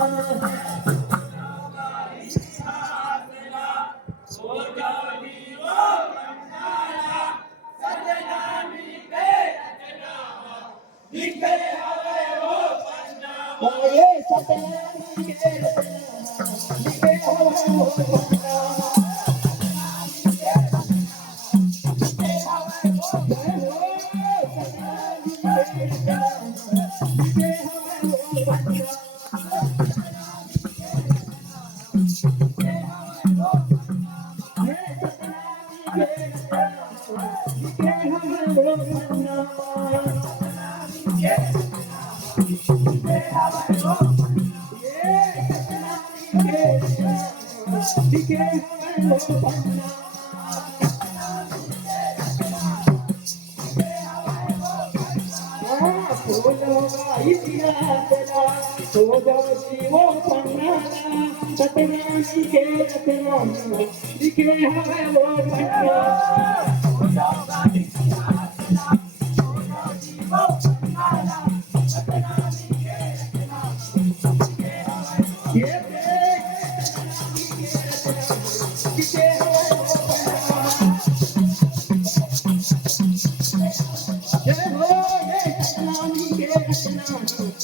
ये सतनामी के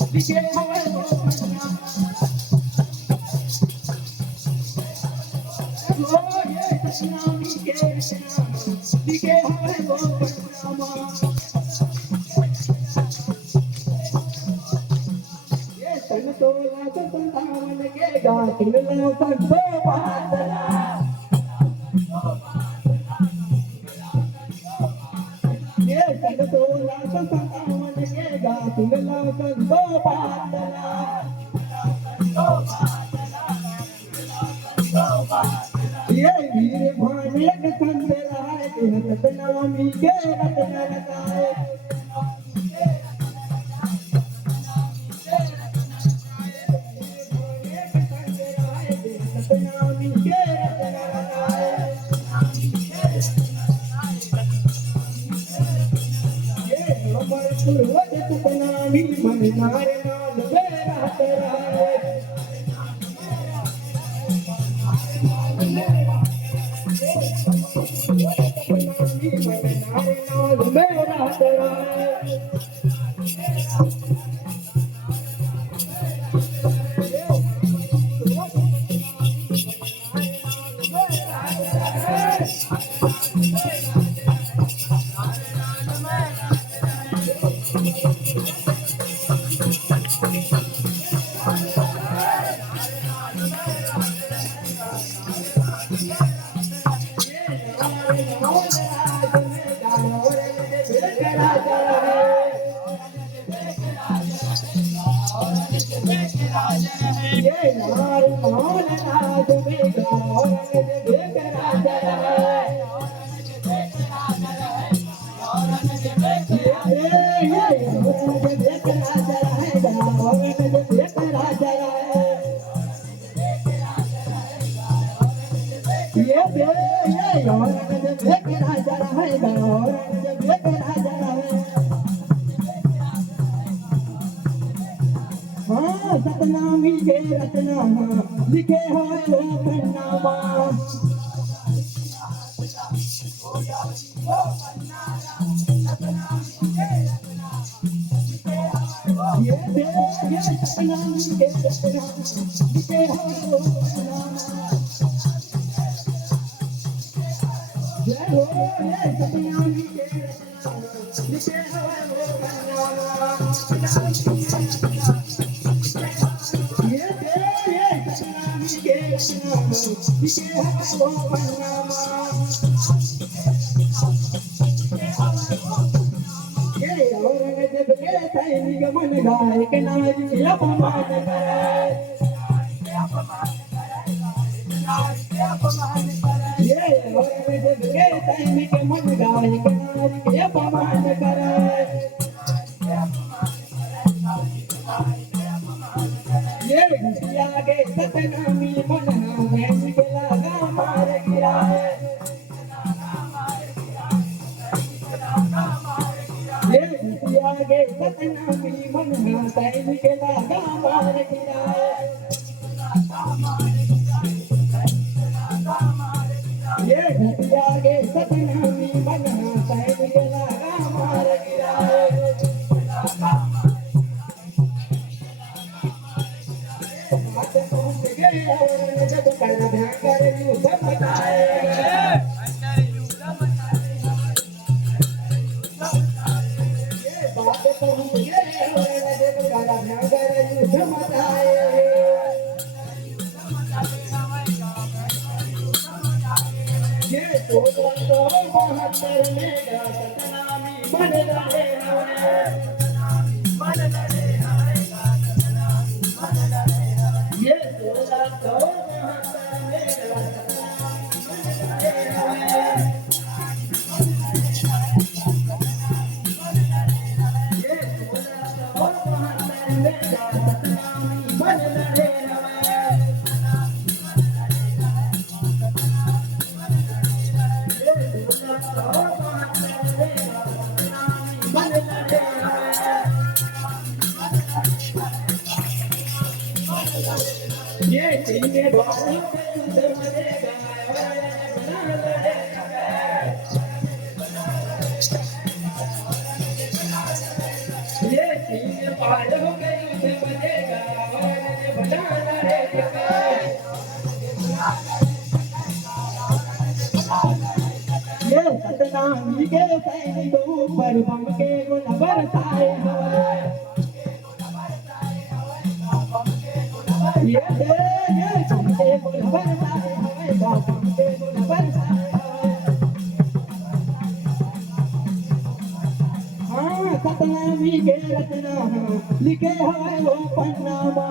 लिखे हो ये वीर भाने कंदरा है रत्नामी के रत्न लगाए रत्नामी के रत्न लगाए ये हमर पूर्वज रत्नामी मन नार नाल बेरा तेरा सतनामी के रत्ना लिखे हो पन्नामा ये सतनामी के रत्ना लिखे हो जय हो ये सतनामी के रत्ना लिखे हो मन गाय के नारी अपमान करे ये जब के टाइम के मन गाय के नारी अपमान करे ये घुसिया के सतनामी मन में के लगा मार गिराए ये घुसिया के सतनामी मन में के लगा मार गिराए बात पहुंच गए और जब कल भयंकर युद्ध मचाए ये बात पहुंच गए और जब कल भयंकर युद्ध मचाए ये 1672 में सतनामी बन रहे ये 1672 में ये 1672 में सतनामी बन रहे ये चीने बालों पे युद्ध मचेगा ये चीने बालों पे युद्ध मचेगा बना लड़ेगा ये सतनामी के सैनिकों पर बम के गोला बरसाए ये चमके गोला बरसाए बम के गोला बरसाए हाँ सतनामी के रचना लिखे है वो पन्नामा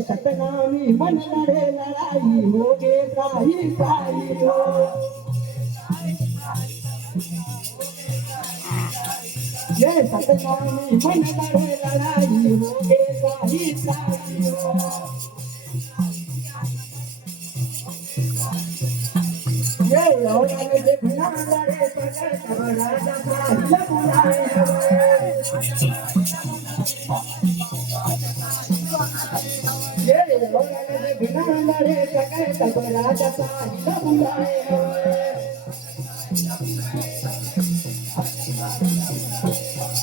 सतनामी मन लड़े लड़ाई होगे साही साही हो ये सतनामी मन लड़े लड़ाई होगे साही साही हो ये औरत देखना लड़े पकड़ कर राजा साहिल बुलाए ये औरत देखना लड़े पकड़ कर राजा साहिल बुलाए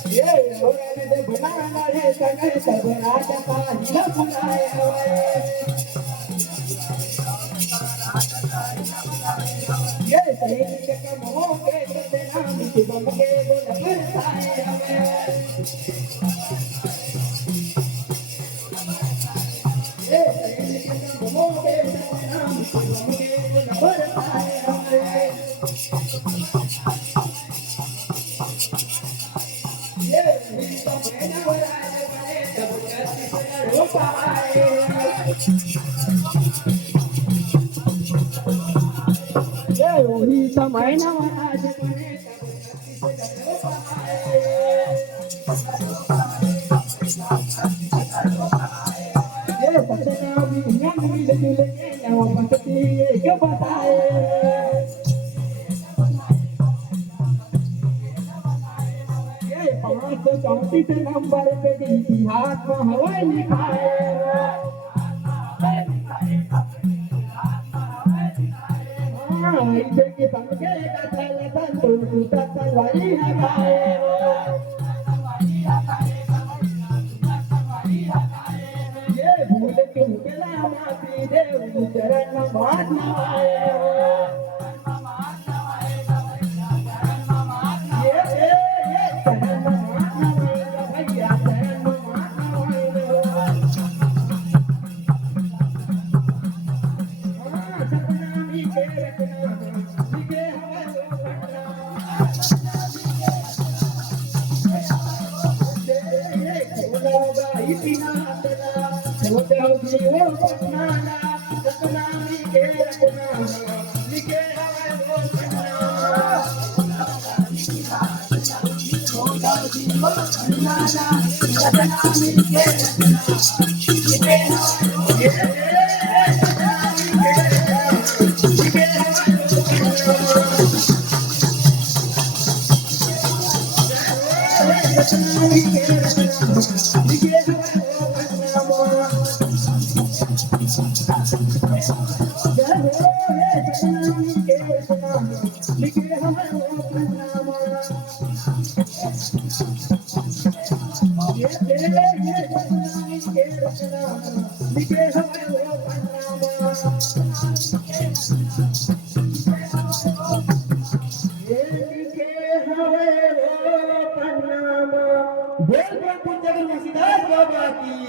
ये औरत देखना लड़े पकड़ कर राजा साहिल बुलाए ये सैनिक कम हो के सतनामी के बम के गोला बरसाए ये सैनिक कम हो के सतनामी के बम के गोला बरसाए ये तो मैंने बराए बने तब कैसे लड़ो पाए वही समय नवराज बने ये सतनामी रंग मिल जुल के नवपति एक बताए ये 534 नंबर पे इतिहास में हवा लिखाए के पंखे का थैला तंतु तलवारी लगाए ये भूल क्यों केला माफी देव चरण मात नवाए ये चरण मात नवाए भैया चरण मात नवाए सतनामी के रचना सतनामी के रचना लिखे बोल पूज्य गुरु घसीदास बाबा की